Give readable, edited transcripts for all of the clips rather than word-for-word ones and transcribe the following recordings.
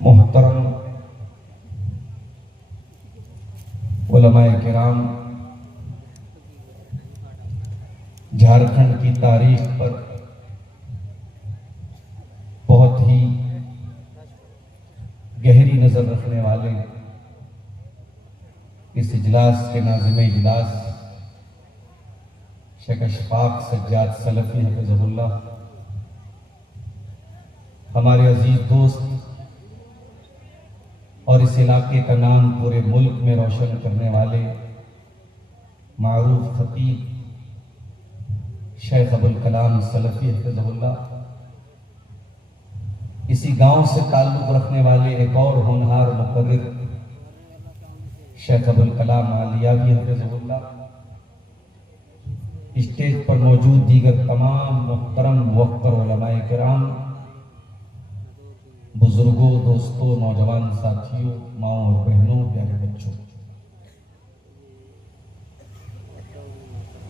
मोहतरम उलमाए किराम, झारखंड की तारीख पर बहुत ही गहरी नजर रखने वाले इस इजलास के नाज़िम इजलास शेख अशफाक सज्जाद सलफी हफ़िज़हुल्लाह, हमारे अजीज दोस्त और इस इलाके का नाम पूरे मुल्क में रोशन करने वाले मारूफ खतीब शेख अबुल कलाम सलफी हफ़िज़हुल्लाह, इसी गांव से ताल्लुक़ रखने वाले एक और होनहार मुक़र्रिर शेख अबुल कलाम आलियावी हफ़िज़हुल्लाह, स्टेज पर मौजूद दीगर तमाम मुहतरम मुवक्कर उलमाए किराम, बुजुर्गों, दोस्तों, नौजवान साथियों, माओ और बहनों, प्यारे बच्चों,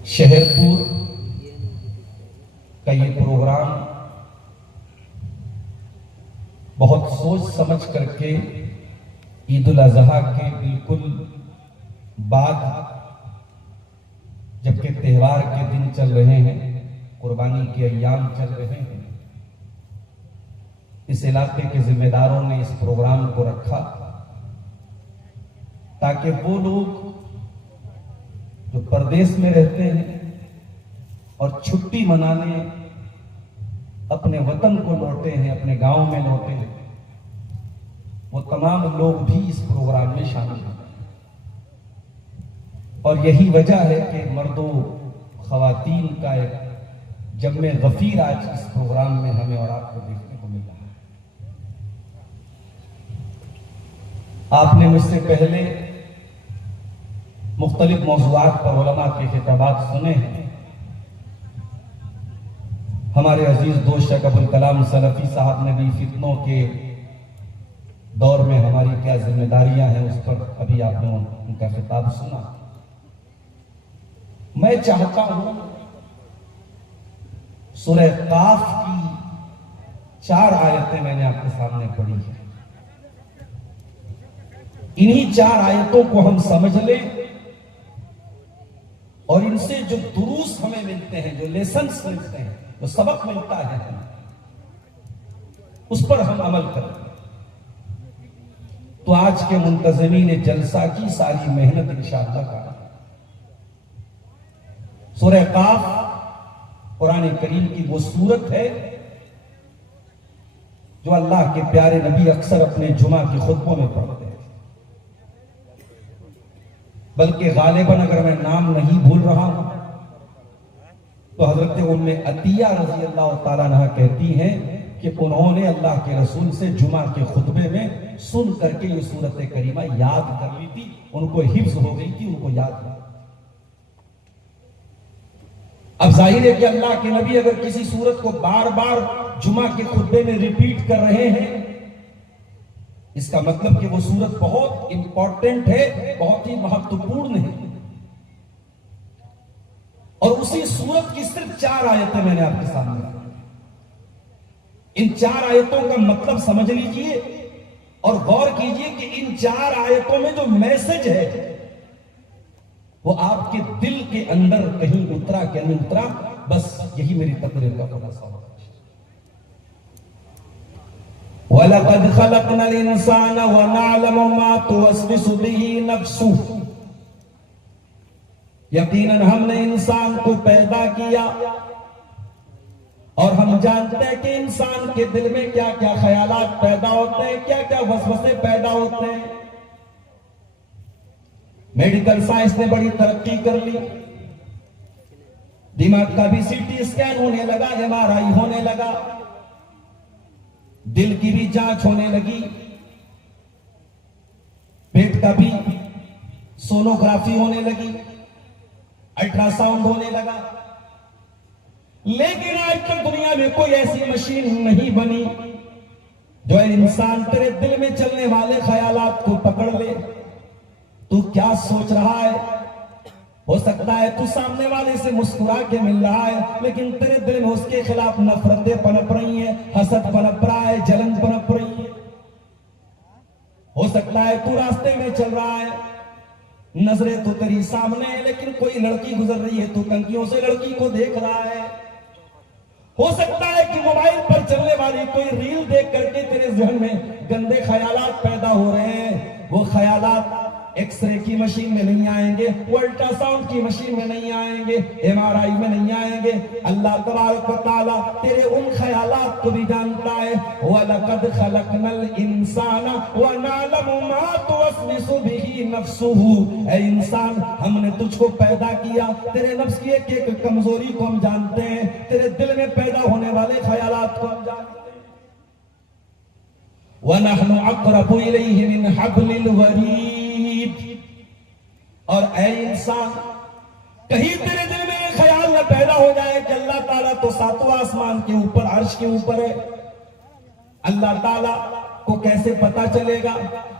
शहरपुर का ये प्रोग्राम बहुत सोच समझ करके ईद उल अज़हा के बिल्कुल बाद, जबकि त्योहार के दिन चल रहे हैं, कुर्बानी के अय्याम चल रहे हैं, इस इलाके के जिम्मेदारों ने इस प्रोग्राम को रखा ताकि वो लोग जो परदेश में रहते हैं और छुट्टी मनाने अपने वतन को लौटे हैं, अपने गांव में लौटे हैं, वो तमाम लोग भी इस प्रोग्राम में शामिल हैं। और यही वजह है कि मर्दों खवातीन का एक जम्मे गफीर आज इस प्रोग्राम में हमें और आपको देखने को मिल रहा है। आपने मुझसे पहले मुख्तलिफ मौज़ूआत पर उलमा के खिताबात सुने हैं। हमारे अजीज दोस्त शेख अबुल कलाम सलफी साहब ने भी फितनों के दौर में हमारी क्या जिम्मेदारियां हैं उस पर अभी आपने उनका खिताब सुना। मैं चाहता हूं सूरह काफ की 4 आयतें मैंने आपके सामने पढ़ी है, इन्हीं 4 आयतों को हम समझ लें और इनसे जो दुरूस हमें मिलते हैं, जो लेसन्स मिलते हैं, जो सबक मिलता है, उस पर हम अमल करें तो आज के मुंतज़मीन जलसा की सारी मेहनत इंशाअल्लाह का। सूरह काफ कुरान करीम की वो सूरत है जो अल्लाह के प्यारे नबी अक्सर अपने जुमा की खुतबों में पढ़ते हैं, बल्कि गालिबन अगर मैं नाम नहीं भूल रहा हूं तो हजरत उम्मे अतिया रज़ी अल्लाह ताला अन्हा कहती हैं कि उन्होंने अल्लाह के रसूल से जुमा के खुतबे में सुन करके ये सूरत करीमा याद कर ली थी, उनको हिफ्ज हो गई थी, उनको याद था। अब जाहिर है कि अल्लाह के नबी अगर किसी सूरत को बार बार जुमा के खुतबे में रिपीट कर रहे हैं, इसका मतलब कि वो सूरत बहुत इंपॉर्टेंट है, बहुत ही महत्वपूर्ण है। और उसी सूरत की सिर्फ 4 आयतें मैंने आपके सामने रखी। इन 4 आयतों का मतलब समझ लीजिए और गौर कीजिए कि इन 4 आयतों में जो मैसेज है वो आपके दिल के अंदर कहीं उतरा कि नहीं उतरा, बस यही मेरी तकरीर का खुलासा होगा। वलक़द ख़लक़नल इंसान व नअलमु मा तुवस्विसु बिही नफ्सुहु, यकीनन हमने इंसान को पैदा किया और हम जानते हैं कि इंसान के दिल में क्या क्या ख्यालात पैदा होते हैं, क्या क्या वसवसे पैदा होते हैं। मेडिकल साइंस ने बड़ी तरक्की कर ली, दिमाग का भी सीटी स्कैन होने लगा, MRI होने लगा, दिल की भी जांच होने लगी, पेट का भी सोनोग्राफी होने लगी, अल्ट्रासाउंड होने लगा। लेकिन आज तक दुनिया में कोई ऐसी मशीन नहीं बनी जो इंसान तेरे दिल में चलने वाले ख्यालात को पकड़ ले। तू क्या सोच रहा है, हो सकता है तू सामने वाले से मुस्कुरा के मिल रहा है, लेकिन तेरे दिल में उसके खिलाफ नफरतें पनप रही हैं, हसद पनप रहा है, जलन पनप रही है। हो सकता है तू रास्ते में चल रहा है, नजरें तो तेरी सामने है, लेकिन कोई लड़की गुजर रही है, तू कंकियों से लड़की को देख रहा है। हो सकता है कि मोबाइल पर चलने वाली कोई रील देख करके तेरे जहन में गंदे ख्यालात पैदा हो रहे हैं। वो ख्यालात एक्सरे की मशीन में नहीं आएंगे, वो अल्ट्रासाउंड की मशीन में नहीं आएंगे, एमआरआई में नहीं आएंगे। अल्लाह तबारक व तआला तेरे उन ख्यालात को भी जानता है। वलक़द खलक़नल इंसाना व नअलमु मा तुवस्विसु बिही नफ्सुहु। ऐ इंसान, हमने तुझको पैदा किया, तेरे नफ्स की एक एक कमजोरी को हम जानते हैं, तेरे दिल में पैदा होने वाले ख्यालात को हम जानते हैं। वनहनु अक़रबु इलैहि मिन हब्लिल वरीद। और ऐ इंसान, कहीं तेरे दिल में ये ख्याल न पैदा हो जाए कि अल्लाह ताला तो सातवां आसमान के ऊपर, अर्श के ऊपर है। अल्लाह ताला को कैसे पता चलेगा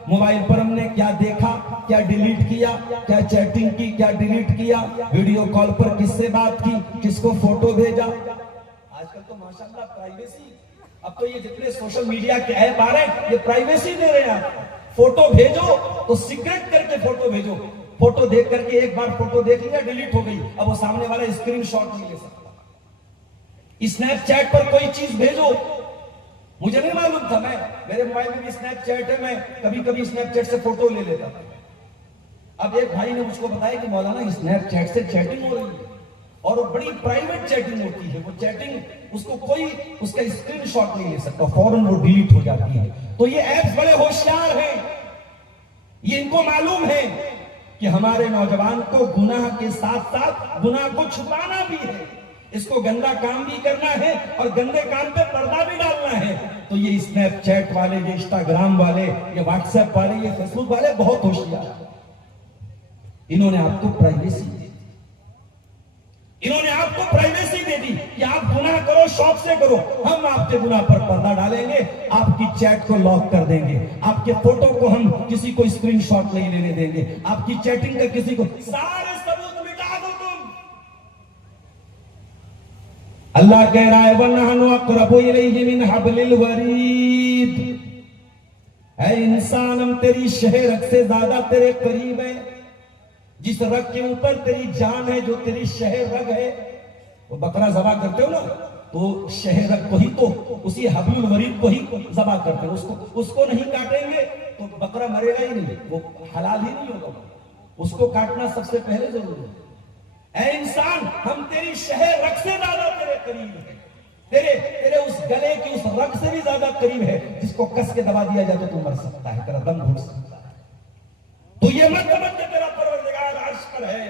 मोबाइल पर हमने क्या देखा, क्या डिलीट किया, क्या चैटिंग की, क्या डिलीट किया, वीडियो कॉल पर किससे बात की, किसको फोटो भेजा। आजकल तो माशाल्लाह प्राइवेसी, अब तो ये जितने सोशल मीडिया के ऐप आ रहे हैं ये प्राइवेसी दे रहे हैं। फोटो भेजो तो सीक्रेट करके फोटो भेजो, फोटो देख करके एक बार फोटो देख लिया, डिलीट हो गई, अब वो सामने वाला स्क्रीनशॉट नहीं ले सकता। स्नैपचैट पर कोई चीज भेजो, मुझे नहीं मालूम था, मेरे मोबाइल में भी स्नैपचैट है, मैं कभी कभी स्नैपचैट से फोटो ले लेता था। अब एक भाई ने मुझको बताया कि मौलाना स्नैपचैट से चैटिंग हो रही है और बड़ी प्राइवेट चैटिंग होती है, वो चैटिंग उसको कोई उसका स्क्रीनशॉट नहीं ले सकता, फौरन वो डिलीट हो जाती है। तो ये ऐप्स बड़े होशियार हैं, ये इनको मालूम है कि हमारे नौजवान को गुनाह के साथ साथ गुनाह को छुपाना भी है, इसको गंदा काम भी करना है और गंदे काम पे पर्दा भी डालना है। तो ये स्नैपचैट वाले, ये इंस्टाग्राम वाले, ये व्हाट्सएप वाले, ये फेसबुक वाले बहुत होशियार, इन्होंने आपको प्राइवेसी दे दी, इन्होंने आपको प्राइवेसी दे दी कि आप गुनाह करो, शौक से करो, हम आपके गुनाह पर पर्दा डालेंगे, आपकी चैट को लॉक कर देंगे, आपके फोटो को हम किसी को स्क्रीनशॉट नहीं लेने देंगे, आपकी चैटिंग का किसी को, सारे सबूत मिटा दो तुम। अल्लाह कह रहा है वनहनु अक़रबु इलैहि मिन हब्लिल वरीद। ऐ इंसान, हम तेरी शहरक से ज्यादा तेरे करीब है। जिस रग के ऊपर तेरी जान है, जो तेरी शहर रग है, वो बकरा ज़बा करते हो ना, तो शहर रग को ही, तो उसी हब्लुल वरीद को ही ज़बा करते हो। उसको नहीं काटेंगे तो बकरा मरेगा ही नहीं, वो हलाल ही नहीं होगा, उसको काटना सबसे पहले जरूरी है। ऐ इंसान, हम तेरी शहर रग से ज्यादा तेरे करीब है, तेरे उस गले की उस रग से भी ज्यादा करीब है, जिसको कस के दबा दिया जाए तो तू मर सकता है, तेरा दम घुट सकता है। तो ये मत समझ के तेरा परवरदिगार अर्श पर है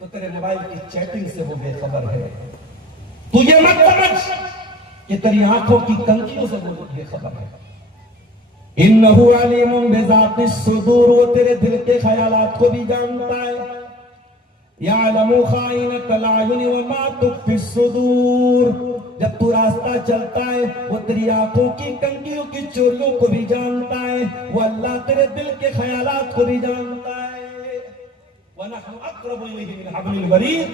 तो तेरे मोबाइल की चैटिंग से वो बेखबर है। तू ये मत समझ कि तेरी आंखों की कंकियों से वो बेखबर है। इन्नहु अलीमुम बिज़ातिस सुदूर, वो तेरे दिल के ख्यालात को भी जानता है। यअलमु खाइनतल अयुनि व मा तुख्फिस सुदूर, जब तू रास्ता चलता है वो तेरी आंखों की कंकियों की चोरियों को भी जानता है, वो अल्लाह तेरे दिल के ख्यालात को भी जानता है। वनहनु अक़रबु इलैहि मिन हब्लिल वरीद।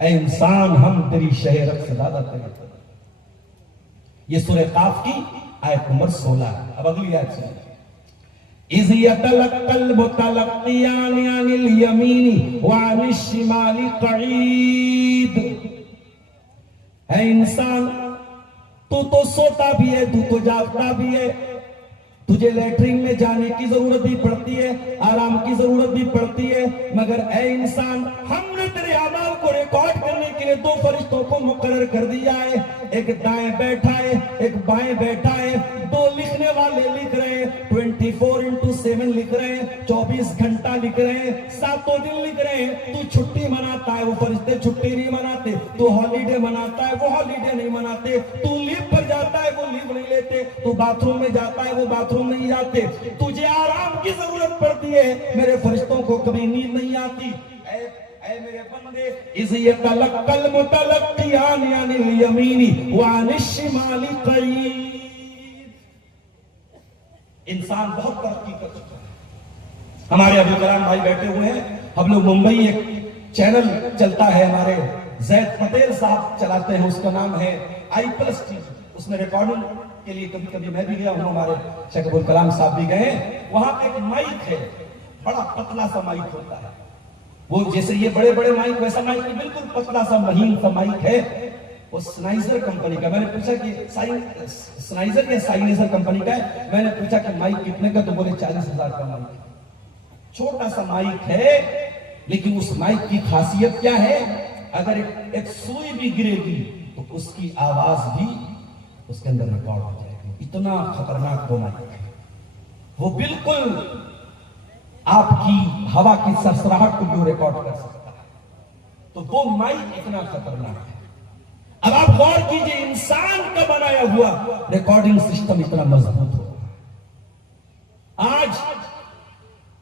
ऐ इंसान, हम तेरी शहरत से ज्यादा तेरे करीब। ये सूरह काफ की आयत नंबर 16 है। अब अगली आयत सुनिए। इज़ यतलक्कल मुतलक्कियान अनिल यमीनी व अनिश शिमाली क़ईद। है इंसान, तू तो सोता भी है, तू तो जागता भी है, तुझे लेटरिन में जाने की जरूरत भी पड़ती है, आराम की जरूरत भी पड़ती है, मगर ऐ इंसान, हमने तेरे अमाल को रिकॉर्ड करने के लिए 2 फरिश्तों को मुकर्रर कर दिया है। एक दाएं बैठा है, एक बाएं बैठा है, 2 लिखने वाले लिख रहे हैं, 24/7 लिख रहे हैं, 24 घंटा लिख रहे हैं, 7 दिन लिख रहे हैं। तू छुट्टी मनाता है, वो फरिश्ते छुट्टी नहीं मनाते। तू हॉलीडे मनाता है, वो हॉलीडे नहीं मनाते। तू लीव पर जाता है, वो लीव नहीं लेते। तू बाथरूम में जाता है, वो बाथरूम नहीं जाते। तुझे आराम की जरूरत पड़ती है, मेरे फरिश्तों को कभी नींद नहीं आती। ऐ मेरे बंदे, इज़ यतलक्कल मुतलक्कियान अनिल यमीनी व अनिश शिमाली क़ईद। इंसान बहुत तरक्की कर चुका है। हमारे अब्दुल कलाम भाई बैठे हुए हैं, हम लोग मुंबई एक चैनल चलता है, हमारे जैद पटेल साहब चलाते हैं, उसका नाम है i+ टीवी। उसमें रिकॉर्डिंग के लिए कभी कभी मैं भी गया हूँ, हमारे शेख अब्दुल कलाम साहब भी गए। वहां पे एक माइक है, बड़ा पतला सा माइक होता है, वो जैसे ये बड़े बड़े माइक वैसा माइक नहीं, बिल्कुल पतला सा महीन सा माइक है। वो स्नाइजर कंपनी का। मैंने पूछा कि स्नाइजर या साइनेजर कंपनी का है। मैंने पूछा कि माइक कितने का, तो बोले 40,000 का माइक। छोटा सा माइक है, लेकिन उस माइक की खासियत क्या है, अगर एक सुई भी गिरेगी तो उसकी आवाज भी उसके अंदर रिकॉर्ड हो जाएगी। इतना खतरनाक वो माइक है। वो बिल्कुल आपकी हवा की सरसराहट को भी रिकॉर्ड कर सकता है। तो वो माइक इतना खतरनाक है। अब आप गौर कीजिए, इंसान का बनाया हुआ रिकॉर्डिंग सिस्टम इतना मजबूत हो। आज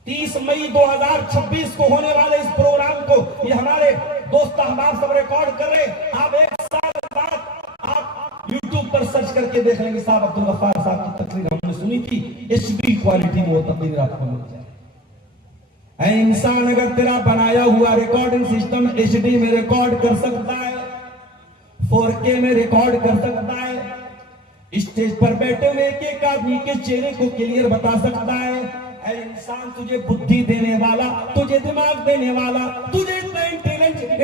30 मई 2026 को होने वाले इस प्रोग्राम को ये हमारे दोस्त अहबाब सब रिकॉर्ड कर रहे। आप एक साल बाद आप YouTube पर सर्च करके देख लेंगे, साहब अब्दुल गफ्फार साहब की तकरीर हमने सुनी थी, HD क्वालिटी में वो तकरीर आपको मिल जाए। इंसान अगर तेरा बनाया हुआ रिकॉर्डिंग सिस्टम HD में रिकॉर्ड कर सकता है, 4K में रिकॉर्ड कर सकता है, स्टेज पर बैठे हुए एक आदमी के चेहरे को क्लियर बता सकता है। ऐ इंसान, तुझे बुद्धि देने वाला, तुझे दिमाग देने वाला, तुझे इतना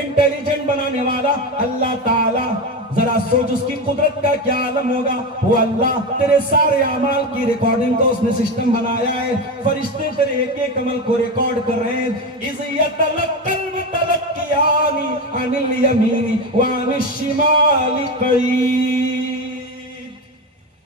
इंटेलिजेंट बनाने वाला अल्लाह ताला, जरा सोच उसकी कुदरत का क्या आलम होगा। वो अल्लाह तेरे सारे अमाल की रिकॉर्डिंग को उसने सिस्टम बनाया है। फरिश्ते तेरे एक एक अमल को रिकॉर्ड कर रहे हैं। इज़यतलक्कल मुतलक्कियानी अनिल यमीनी व अनिश शिमाली क़रीब।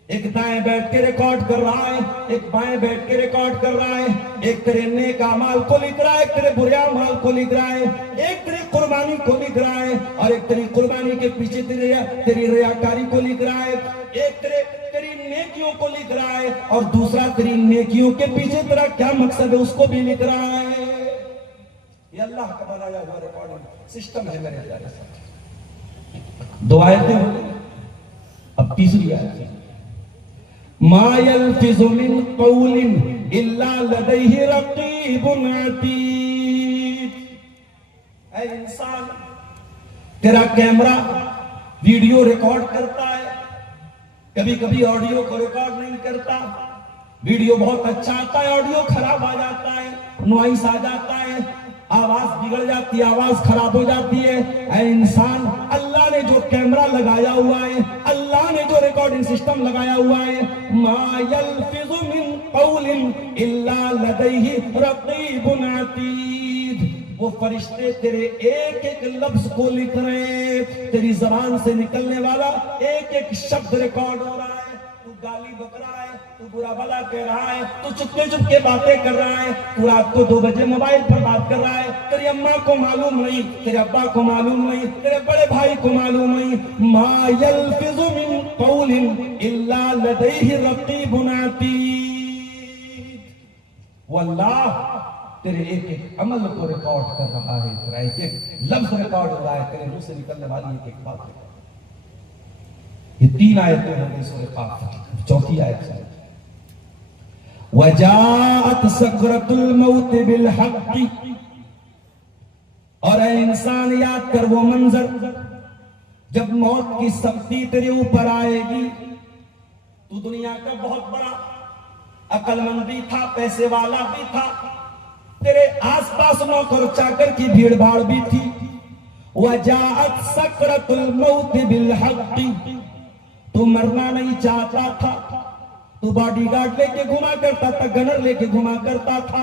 एक दाएं बैठ के रिकॉर्ड कर रहा है, एक बाएं बैठ के रिकॉर्ड कर रहा है। एक तेरे नेक अमाल को लिख रहा है, एक तेरे बुरे अमाल को लिख रहा है, एक तेरी कुर्बानी को लिख रहा है, और एक तेरी कुर्बानी के पीछे तेरी रियाकारी को लिख रहा है। एक तेरी नेकियों को लिख रहा है, और दूसरा तेरी नेकियों के पीछे तेरा क्या मकसद है उसको भी लिख रहा है। ये अल्लाह का बनाया हुआ रिकॉर्डिंग सिस्टम है मेरे प्यारे साथ। 2 आयतें हो गई, अब तीसरी आयत। मा यल्फिज़ु मिन क़ौलिन इल्ला लदैहि रक़ीबुन अतीद। ऐ इंसान, तेरा कैमरा वीडियो रिकॉर्ड करता है, कभी कभी ऑडियो को रिकॉर्ड नहीं करता। वीडियो बहुत अच्छा आता है, ऑडियो खराब आ जाता है, नॉइस आ जाता है, आवाज बिगड़ जाती है, आवाज खराब हो जाती है। ऐ इंसान, अल्लाह ने जो कैमरा लगाया हुआ है, अल्लाह ने जो रिकॉर्डिंग सिस्टम लगाया हुआ है, मा यल्फिज़ु मिन क़ौलिन इल्ला लदैहि रक़ीबुन अतीद। वो फरिश्ते तेरे एक एक लफ्ज को लिख रहे हैं। तेरी जबान से निकलने वाला एक एक शब्द रिकॉर्ड हो रहा है। तू गाली बक रहा है, तू बुरा भला कह रहा है, तू चुपके चुपके बातें कर रहा है, तू रात को 2 बजे मोबाइल पर बात कर रहा है। तेरी अम्मा को मालूम नहीं, तेरे अब्बा को मालूम नहीं, तेरे बड़े भाई को मालूम नहीं। मा यल्फिज़ु मिन क़ौलिन इल्ला लदैहि रक़ीबुन अतीद। वल्लाह तेरे एक एक अमल को रिकॉर्ड कर रहा है, तेरा एक एक लफ्ज रिकॉर्ड हो रहा है, तेरे मुंह से निकलने वाली एक एक बात। ये 3 आयतें हो गई सूरह क़ाफ। चौथी आयत है, वजाअत सकरतुल मौत बिल हक़्क़ि। और ऐ इंसान, याद कर वो मंजर जब मौत की सख्ती तेरे ऊपर आएगी। तू दुनिया का बहुत बड़ा अक्लमंद भी था, पैसे वाला भी था, तेरे आसपास नौकर चाकर की भीड़ भाड़ भी थी। वजाअत सकरतुल मौत बिल हक़्क़ि। तू मरना नहीं चाहता था, तू बॉडीगार्ड लेके घुमा करता था, गनर लेके घुमा करता था,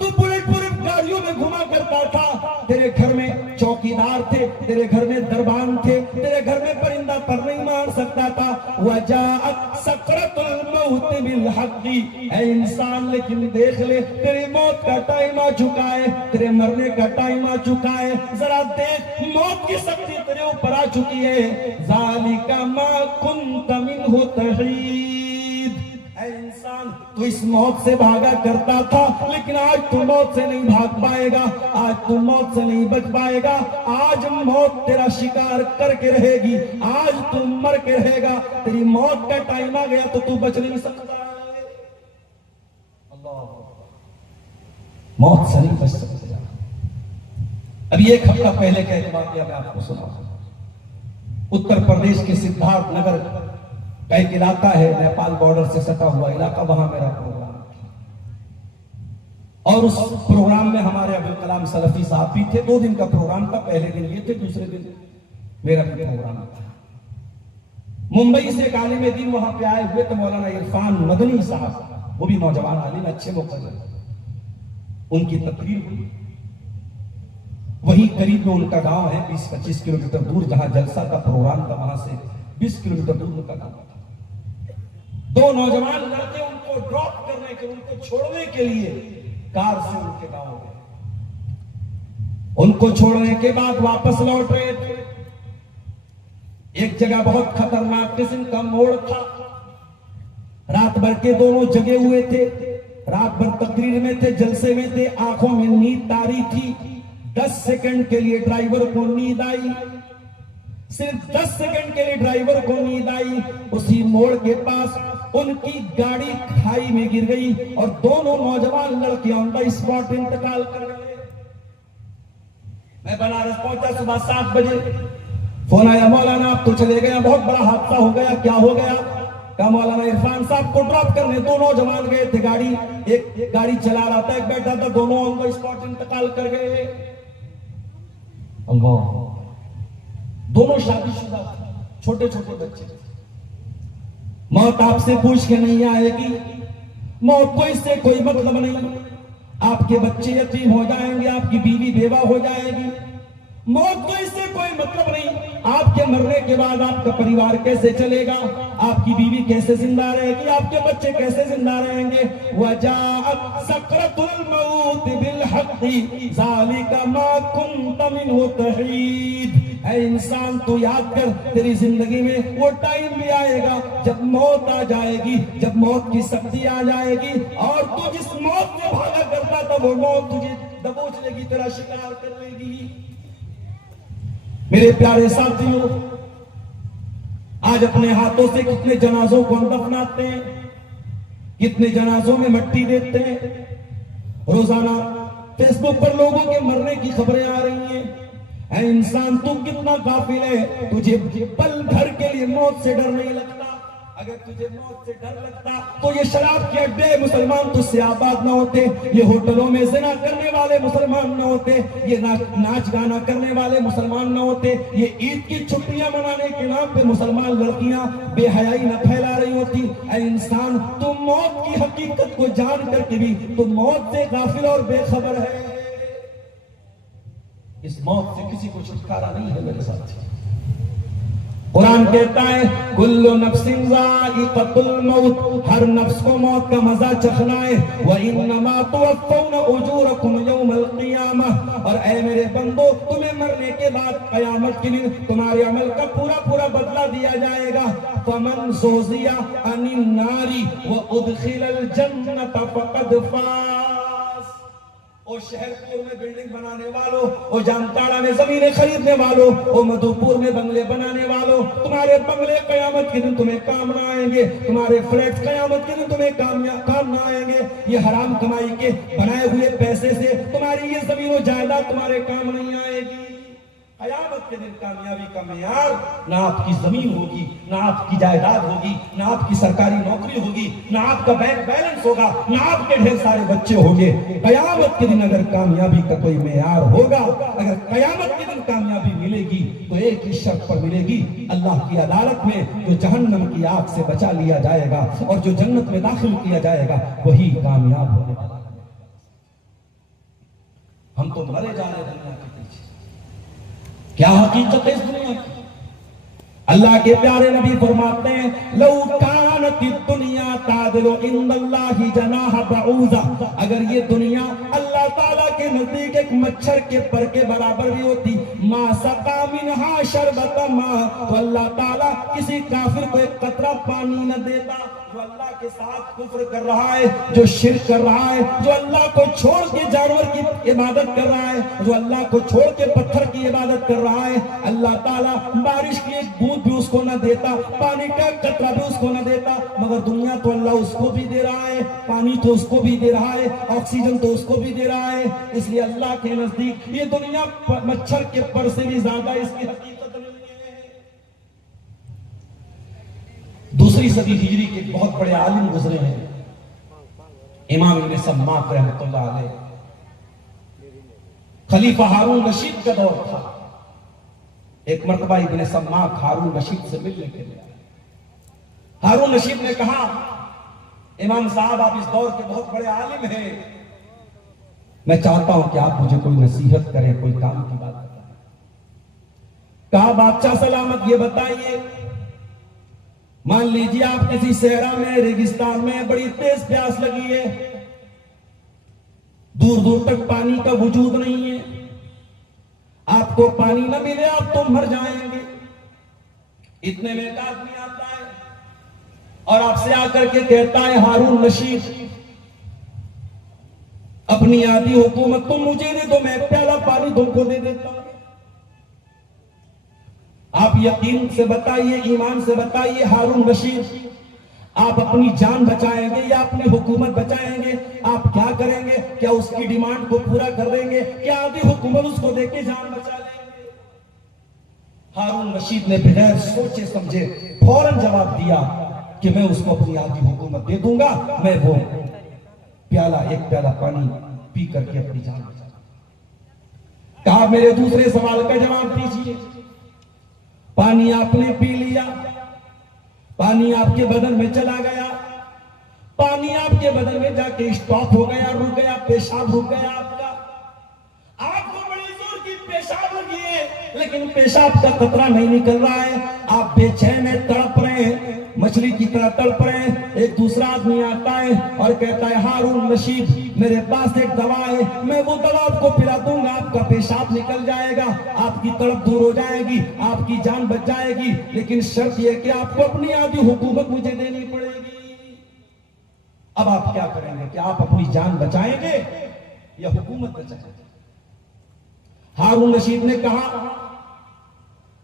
तू बुलेट प्रूफ गाड़ियों में घुमा करता था। तेरे घर में चौकीदार थे, तेरे घर में दरबान थे, तेरे घर में परिंदा पर नहीं मार सकता था। वजाअत सकरतुल मौत बिल हक़्क़ि। ऐ इंसान, लेकिन देख ले, तेरी मौत का टाइम आ चुका है, तेरे मरने का टाइम आ चुका है। जरा देख, मौत की सख्ती तेरे ऊपर आ चुकी है। ज़ालिका मा कुन्त मिन्हु तहीद। ऐ इंसान, तू इस मौत से भागा करता था, लेकिन आज तू मौत से नहीं भाग पाएगा, आज तू मौत से नहीं बच पाएगा। आज मौत तेरा शिकार करके रहेगी, आज तू मर के रहेगा। तेरी मौत का टाइम आ गया तो तू बच नहीं सकता। अल्लाह, मौत से नहीं बच सकता। अभी 1 हफ्ता पहले का एक वाकया मैं आपको सुना। उत्तर प्रदेश के सिद्धार्थ नगर का एक इलाका है, नेपाल बॉर्डर से सटा हुआ इलाका, वहां मेरा प्रोग्राम था। और उस प्रोग्राम में हमारे अब्दुल कलाम सलफी साहब भी थे। 2 दिन का प्रोग्राम था, पहले दिन ये थे, दूसरे दिन मेरा भी प्रोग्राम था। मुंबई से एक आलिम दीन वहां पे आए हुए थे, मौलाना इरफान मदनी साहब, वो भी नौजवान आलिम, अच्छे मुक़र्रिर। उनकी तकरीर हुई। वहीं करीब में उनका गांव है, 20-25 किलोमीटर दूर, जहां जलसा का प्रोग्राम था, वहां से 20 किलोमीटर दूर उनका गांव था। 2 नौजवान लड़के उनको ड्रॉप करने के, उनको छोड़ने के लिए कार से उनके गांव गए। उनको छोड़ने के बाद वापस लौट रहे थे। एक जगह बहुत खतरनाक किस्म का मोड़ था। रात भर के दोनों जगे हुए थे, रात भर तकरीर में थे, जलसे में थे, आंखों में नींद तारी थी। 10 सेकंड के लिए ड्राइवर को नींद आई, सिर्फ 10 सेकंड के लिए ड्राइवर को नींद आई। उसी मोड़ के पास उनकी गाड़ी खाई में गिर गई और दोनों नौजवान लड़के ऑन द स्पॉट इंतकाल कर गए। मैं बनारस पहुंचा सुबह 7 बजे। फोन आया, मौलाना आप तो चले गए, बहुत बड़ा हादसा हो गया। क्या हो गया? कहा मौलाना इरफान साहब को ड्रॉप करने 2 नौजवान गए थे, गाड़ी, एक गाड़ी चला रहा था, एक बैठा था, दोनों ऑन द स्पॉट इंतकाल कर गए। अल्लाह, दोनों शादीशुदा, छोटे छोटे बच्चे। मौत आपसे पूछ के नहीं आएगी, मौत को इससे कोई मतलब नहीं। आपके बच्चे यतीम हो जाएंगे, आपकी बीवी बेवा हो जाएगी, मौत को इससे कोई मतलब नहीं। आपके मरने के बाद आपका परिवार कैसे चलेगा, आपकी बीवी कैसे जिंदा रहेगी, आपके बच्चे कैसे जिंदा रहेंगे। वजाअत सकरतुल मौत बिल हक़्क़ि ज़ालिका मा कुन्त मिन्हु तहीद। ऐ इंसान तू याद कर, तेरी जिंदगी में वो टाइम भी आएगा जब मौत आ जाएगी, जब मौत की सख्ती आ जाएगी और तू जिस मौत से भागा करता था वो मौत तुझे दबोच लेगी, तेरा शिकार कर लेगी। मेरे प्यारे साथियों, आज अपने हाथों से कितने जनाजों को हम दफनाते हैं, कितने जनाजों में मिट्टी देते हैं। रोजाना फेसबुक पर लोगों के मरने की खबरें आ रही हैं। ऐ इंसान तू कितना गाफिल है, तुझे पल भर के लिए मौत से डर नहीं लगता। अगर तुझे मौत से डर लगता तो ये शराब के अड्डे मुसलमान तुझसे आबाद ना होते, ये होटलों में ज़िना करने वाले मुसलमान ना होते, ये नाच गाना करने वाले मुसलमान ना होते, ये ईद की छुट्टियां मनाने के नाम पे मुसलमान लड़कियां बेहयाई न फैला रही होती। ऐ इंसान तू मौत की हकीकत को जान करके भी तू मौत से गाफिल और बेखबर है। इस मौत से किसी को छुटकारा नहीं है मेरे साथ। कुरान कहता है कुल्लु नफ्सिन ज़ाइक़तुल मौत, हर नफ्स को मौत का मजा चखना है। व इन्नमा तुवफ़्फ़ौना उजूरकुम यौमल क़ियामह, और ऐ मेरे बंदो तुम्हें मरने के बाद कयामत के दिन तुम्हारे अमल का पूरा पूरा बदला दिया जाएगा। फमन ज़ुज़िया अनिन नारी व उदखिलल जन्नत फ़क़द फ़ाज़। ओ शहरपुर में बिल्डिंग बनाने वालों, ओ जामताड़ा में जमीनें खरीदने वालों, ओ मधुपुर में बंगले बनाने वालों, तुम्हारे बंगले कयामत के दिन तुम्हें काम ना आएंगे, तुम्हारे फ्लैट कयामत के दिन तुम्हें काम ना आएंगे। ये हराम कमाई के बनाए हुए पैसे से तुम्हारी ये जमीन जायदाद तुम्हारे काम नहीं आएगी। कयामत के दिन कामयाबी का मेयार ना आपकी जमीन होगी, ना आपकी जायदाद होगी, ना आपकी सरकारी नौकरी होगी, ना आपका बैंक बैलेंस होगा, ना आपके ढेर सारे बच्चे होंगे। कयामत के दिन अगर कामयाबी का कोई मेयार होगा, अगर कयामत के दिन कामयाबी मिलेगी तो एक ही शर्त पर मिलेगी, अल्लाह की अदालत में जो जहन्नम की आग से बचा लिया जाएगा और जो जन्नत में दाखिल किया जाएगा वही कामयाब होने वाला। हम तो मरे जा रहे दुनिया के पीछे, क्या हकीकत है इस दुनिया की? अल्लाह के प्यारे नबी फरमाते हैं लौ कानतिद दुनिया तादिलु इंदल्लाहि जनाह बऊज़ा, अगर ये दुनिया अल्लाह ताला के नजदीक एक मच्छर के पर के बराबर भी होती, मा सका मिनहा शरबता मा, तो अल्लाह ताला किसी काफिर को एक कतरा पानी न देता। जो अल्लाह के साथ कुफ्र कर रहा है, जो शिर्क कर रहा है, जो अल्लाह को छोड़ के जानवर की इबादत कर रहा है, जो अल्लाह को छोड़ के पत्थर की इबादत कर रहा है, अल्लाह ताला बारिश की एक बूंद भी उसको न देता, पानी का कतरा भी उसको न देता। मगर दुनिया तो अल्लाह उसको भी दे रहा है, पानी तो उसको भी दे रहा है, ऑक्सीजन तो उसको भी दे रहा है। इसलिए अल्लाह के नजदीक ये दुनिया मच्छर के पर से भी ज्यादा इसकी हकीकत नहीं है। दूसरी दूसरी सदी हिजरी के बहुत बड़े आलिम गुजरे हैं, इमाम इब्न सम्माक रहमतुल्लाह अलैह। खलीफा हारून रशीद का दौर था। एक मर्तबा इब्न सम्माक हारून रशीद से मिलने के लिए, हारून रशीद ने कहा, इमाम साहब आप इस दौर के बहुत बड़े आलिम हैं, मैं चाहता हूं कि आप मुझे कोई नसीहत करें, कोई काम की बात बताएं। कहा बादशाह सलामत ये बताइए, मान लीजिए आप किसी सहरा में, रेगिस्तान में बड़ी तेज प्यास लगी है, दूर दूर तक पानी का वजूद नहीं है, आपको पानी न मिले आप तो मर जाएंगे। इतने में एक आदमी आता है और आपसे आकर के कहता है, हारून रशीद अपनी आधी हुकूमत तुम मुझे दे दो, मैं एक प्याला पानी तुमको दे देता हूं। आप यकीन से बताइए, ईमान से बताइए, हारून रशीद आप अपनी जान बचाएंगे या अपनी हुकूमत बचाएंगे? आप क्या करेंगे? क्या उसकी डिमांड को पूरा कर देंगे? क्या आधी हुकूमत उसको देके जान बचा लेंगे? हारून रशीद ने बगैर सोचे समझे फौरन जवाब दिया कि मैं उसको अपनी आधी हुकूमत दे दूंगा, मैं वो एक प्याला पानी पी करके अपनी जान बचा। कहा मेरे दूसरे सवाल का जवाब दीजिए। पानी आपने पी लिया, पानी आपके बदन में चला गया, पानी आपके बदन में जाके स्टॉप हो गया, रुक गया, पेशाब रुक गया आपका, आपको बड़ी जोर की पेशाब लगी है, लेकिन पेशाब का कतरा नहीं निकल रहा है, आप बेचैन है, तड़प रहे हैं, मछली की तरह तड़प रहे हैं। एक दूसरा आदमी आता है और कहता है, हारून रशीद मेरे पास एक दवा है, मैं वो दवा आपको पिला दूंगा, आपका पेशाब निकल जाएगा, आपकी तड़प दूर हो जाएगी, आपकी जान बच जाएगी, लेकिन शर्त यह कि आपको अपनी आधी हुकूमत मुझे देनी पड़ेगी। अब आप क्या करेंगे? कि आप अपनी जान बचाएंगे या हुकूमत बचाएंगे? हारून रशीद ने कहा,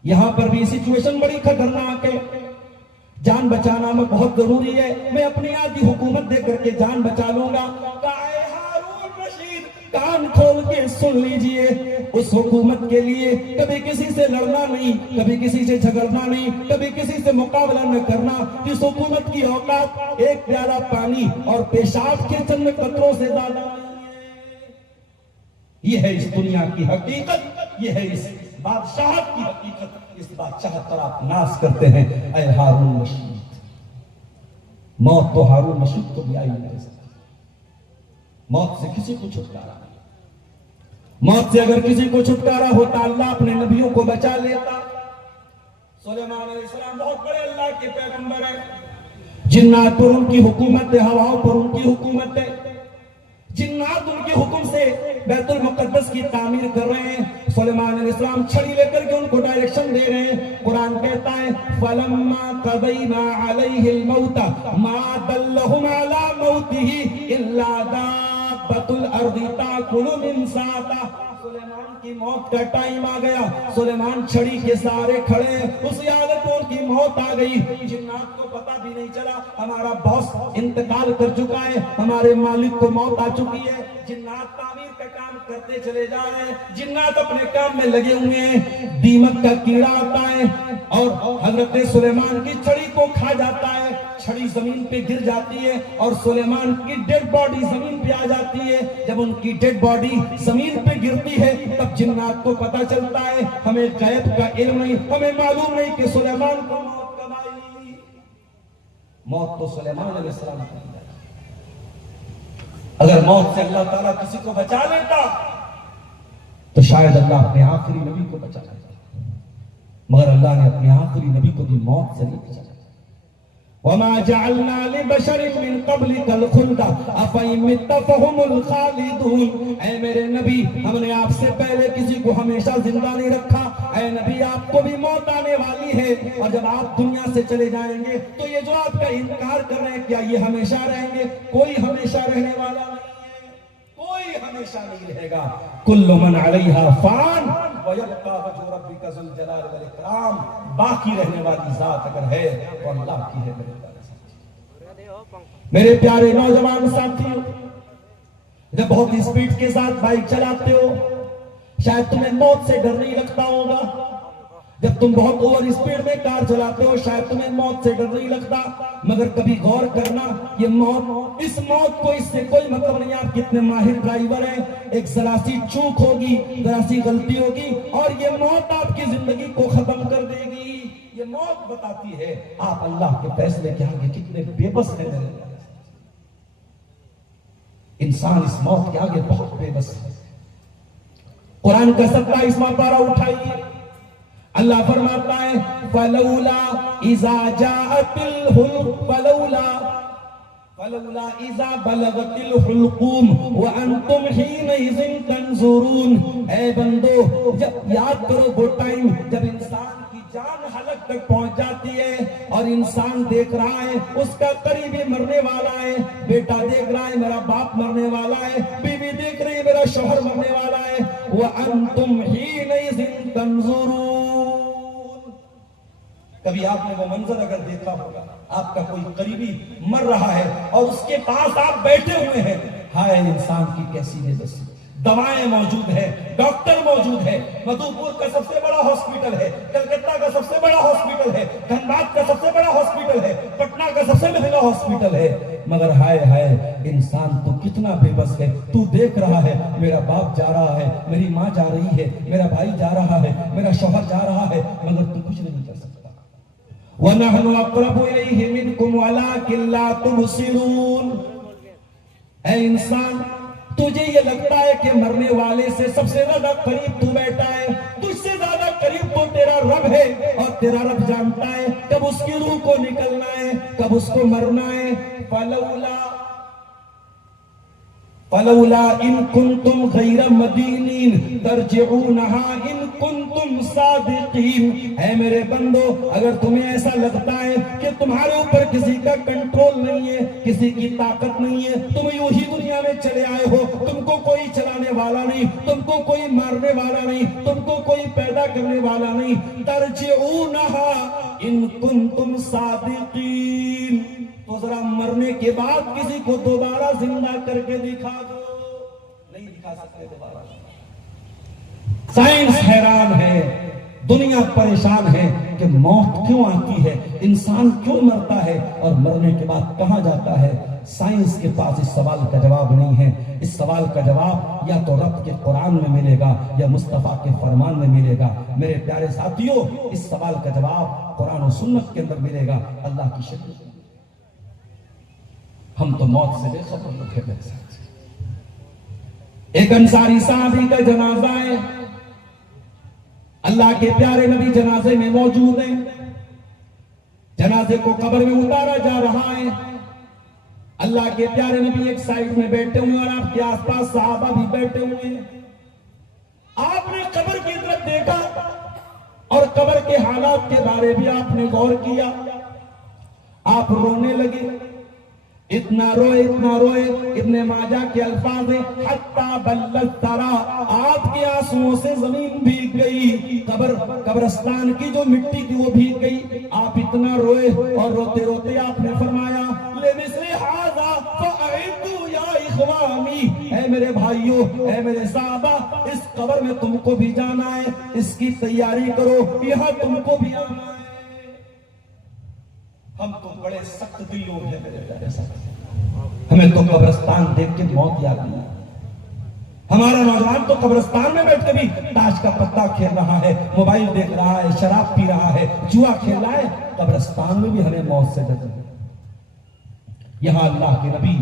यहां पर भी सिचुएशन बड़ी खतरनाक है, जान बचाना में बहुत जरूरी है, मैं अपनी आधी हुकूमत दे करके जान बचा लूंगा। हारून रशीद कान खोल के सुन लीजिए, उस हुकूमत के लिए कभी किसी से लड़ना नहीं, कभी किसी से झगड़ना नहीं, कभी किसी से मुकाबला न करना। जिस हुकूमत की औकात एक प्याला पानी और पेशाब के चंद कतरों से ज्यादा नहीं है। यह है इस दुनिया की हकीकत, यह है इस बादशाह की हकीकत। इस बादशाह पर आप नाश करते हैं। ऐ हारून रशीद, मौत तो हारून रशीद को भी आई नहीं सकती। मौत से किसी को छुटकारा नहीं। मौत से अगर किसी को छुटकारा होता, अल्लाह अपने नबियों को बचा लेता। सुलेमान अलैहिस्सलाम बहुत बड़े अल्लाह के पैगंबर हैं। जिन्नात पर उनकी हुकूमत है, हवाओं पर उनकी हुकूमत है। जिन्नात उनके हुक्म से बैतुल मुकद्दस की तामीर कर रहे हैं। सुलेमान अलैहिस्सलाम छड़ी लेकर के उनको डायरेक्शन दे रहे हैं। कुरान कहता है, फलम्मा क़दैना अलैहिल मौत मा दल्लहुम अला मौतिही इल्ला दाब्बतुल अर्दि ताकुलु मिन साता। सुलेमान की मौत का टाइम आ गया, सुलेमान छड़ी के सहारे खड़े हैं, उस हालत में उनकी मौत आ गई। जिन्नात को पता भी नहीं चला, हमारा बॉस इंतकाल कर चुका है, हमारे मालिक को मौत आ चुकी है। जिन्नात तामीर का काम करते चले जा रहे हैं, जिन्नात अपने काम में लगे हुए हैं। दीमक का कीड़ा आता है और हजरत सुलेमान की छड़ी को खा जाता है। छड़ी जमीन पे गिर जाती है और सुलेमान की डेड बॉडी जमीन पे आ जाती है। जब उनकी डेड बॉडी जमीन पे गिरती है, तब जिन्नात को पता चलता है, हमें गैब का इल्म नहीं, हमें मालूम नहीं कि सुलेमान को मौत कब आई। मौत तो सुलेमान अलैहिस्सलाम को। अगर मौत से अल्लाह ताला किसी को बचा लेता तो शायद अल्लाह अपने आखिरी नबी को बचा लेता, मगर अल्लाह ने अपने आखिरी नबी को भी मौत से नहीं बचाया। वमा जअलना लिबशरिन मिन क़ब्लिकल खुल्द अफ़इन मित्त फ़हुमुल खालिदून। ऐ मेरे नबी, हमने आपसे पहले किसी को हमेशा जिंदा नहीं रखा। ऐ नबी, आपको भी मौत आने वाली है, और जब आप दुनिया से चले जाएंगे तो ये जो आपका इनकार कर रहे हैं, क्या ये हमेशा रहेंगे? कोई हमेशा रहने वाला नहीं है, कोई हमेशा नहीं रहेगा। कुल्लु मन अलैहा फ़ान व यब्का वजहु रब्बिका ज़ुल जलाल वल इकराम। बाकी रहने वाली जात अगर है तो अल्लाह की है। मेरे प्यारे नौजवान साथियों, जब बहुत स्पीड के साथ बाइक चलाते हो, शायद तुम्हें मौत से डर नहीं लगता होगा, जब तुम बहुत ओवर स्पीड में कार चलाते हो शायद तुम्हें मौत से डर नहीं लगता, मगर कभी गौर करना ये मौत, इस मौत को इससे कोई मतलब नहीं। आप कितने माहिर ड्राइवर हैं, एक जरा सी चूक होगी, जरा सी गलती होगी और ये मौत आपकी जिंदगी को खत्म कर देगी। ये मौत बताती है आप अल्लाह के फैसले के आगे कितने बेबस हैं। मेरे इंसान इस मौत के आगे बहुत बेबस है। कुरान का 27वां पारा उठाइए, अल्लाह फरमाता है फलौला इज़ा जाअतिल फलौला इज़ा बलगतिल हुल्कुम व अंतुम हीनइज़िन तंजुरून। ऐ बंदो, जब याद करो वो टाइम जब इंसान की जान हलक तक पहुंच जाती है और इंसान देख रहा है उसका करीबी मरने वाला है, बेटा देख रहा है मेरा बाप मरने वाला है, बीवी देख रही है मेरा शौहर मरने वाला है, व अंतुम हीनइज़िन तंजुरून। कभी आपने वो मंजर अगर देखा होगा, आपका कोई करीबी मर रहा है और उसके पास आप बैठे हुए हैं, हाय इंसान की कैसी बेबसी। दवाएं मौजूद है, डॉक्टर मौजूद है, मधुपुर का सबसे बड़ा हॉस्पिटल है, कलकत्ता का सबसे बड़ा हॉस्पिटल है, धनबाद का सबसे बड़ा हॉस्पिटल है, पटना का सबसे महंगा हॉस्पिटल है, मगर हाय हाय इंसान तो कितना बेबस है। तू देख रहा है मेरा बाप जा रहा है, मेरी माँ जा रही है, मेरा भाई जा रहा है, मेरा शौहर जा रहा है, मगर तू कुछ नहीं कर सकता। वनहनु अक़रबु इलैहि मिनकुम वलाकिन ला तुबसिरून। ऐ इंसान, तुझे ये लगता है कि मरने वाले से सबसे ज्यादा करीब तू बैठा है, तुझसे ज्यादा करीब तो तेरा रब है और तेरा रब जानता है कब उसकी रूह को निकलना है, कब उसको मरना है। फलौला इन कुंतुम गैर मदीनीन तरजिऊनहा इन कुंतुम सादिकीन। है मेरे बंदो, अगर तुम्हें ऐसा लगता है कि तुम्हारे ऊपर किसी का कंट्रोल नहीं है, किसी की ताकत नहीं है, तुम यूं ही दुनिया में चले आए हो, तुमको कोई चलाने वाला नहीं, तुमको कोई मारने वाला नहीं, तुमको कोई पैदा करने वाला नहीं, तरजिऊनहा इन कुंतुम सादिकीन, तो जरा मरने के बाद किसी को दोबारा जिंदा करके दिखा दो। नहीं दिखा सकते दोबारा। साइंस हैरान है, दुनिया परेशान है कि मौत क्यों आती है, इंसान क्यों मरता है और मरने के बाद कहां जाता है। साइंस के पास इस सवाल का जवाब नहीं है। इस सवाल का जवाब या तो रब के कुरान में मिलेगा या मुस्तफा के फरमान में मिलेगा। मेरे प्यारे साथियों, इस सवाल का जवाब कुरान और सुन्नत के अंदर मिलेगा। अल्लाह की शक्ल हम तो मौत से बेखबर लोग हैं। मेरे साथ एक अंसारी साहबी का जनाजा है, अल्लाह के प्यारे नबी जनाजे में मौजूद हैं, जनाजे को कब्र में उतारा जा रहा है, अल्लाह के प्यारे नबी एक साइड में बैठे हुए और आपके आसपास सहाबा भी बैठे हुए हैं। आपने कब्र की तरफ देखा और कब्र के हालात के बारे में आपने गौर किया, आप रोने लगे। इतना रोए इब्ने माजा के अल्फाज हैं, हत्ता बल्लत तरा, आपके आंसुओं से जमीन भीग गई, कब्रिस्तान की जो मिट्टी थी वो भीग गई। आप इतना रोए और रोते रोते आपने फरमाया लेमिस्ली हाज़ा फअइदू या इख्वानी, ऐ मेरे भाइयों, ऐ मेरे साहबा, इस कब्र में तुमको भी जाना है, इसकी तैयारी करो, यहां तुमको भी आना है। हम तो बड़े सख्त दिल लोग हैं मेरे प्यारे साथ, हमें तो कब्रिस्तान देख के मौत याद नहीं। हमारा नौजवान तो कब्रिस्तान में बैठ के भी ताश का पत्ता खेल रहा है, मोबाइल देख रहा है, शराब पी रहा है, जुआ खेल रहा है। कब्रिस्तान में भी हमें मौत से डर है। यहां अल्लाह के नबी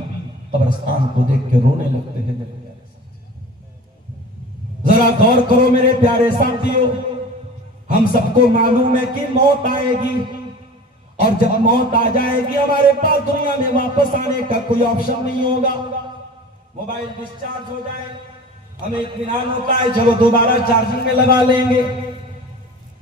कब्रिस्तान को देख के रोने लगते हैं मेरे प्यारे साथ। जरा गौर करो मेरे प्यारे साथियों, हम सबको मालूम है कि मौत आएगी और जब मौत आ जाएगी हमारे पास दुनिया में वापस आने का कोई ऑप्शन नहीं होगा। मोबाइल डिस्चार्ज हो जाए, हमें इत्मीनान होता है चलो दोबारा चार्जिंग में लगा लेंगे,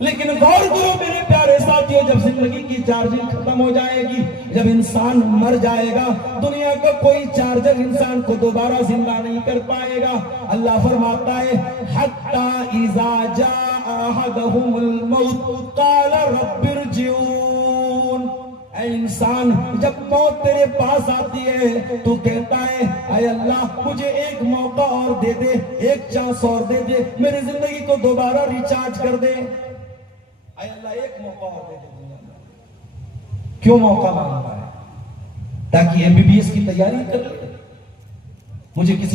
लेकिन गौर करो मेरे प्यारे साथियों, जब जिंदगी की चार्जिंग खत्म हो जाएगी, जब इंसान मर जाएगा, दुनिया का कोई चार्जर इंसान को दोबारा जिंदा नहीं कर पाएगा। अल्लाह फरमाता है हत्ता इज़ा जाअ अहदहुमुल मौत क़ाल रब्बिरजिऊन। ऐ इंसान, जब मौत तेरे पास आती है तो कहता है ऐ अल्लाह मुझे एक मौका और दे दे, एक चांस और दे दे, मेरी जिंदगी को दोबारा रिचार्ज कर दे। आए अल्लाह एक मौका और दे दे दुनिया में। क्यों मौका मांगता है? ताकि एमबीबीएस की तैयारी कर ले। मुझे किसी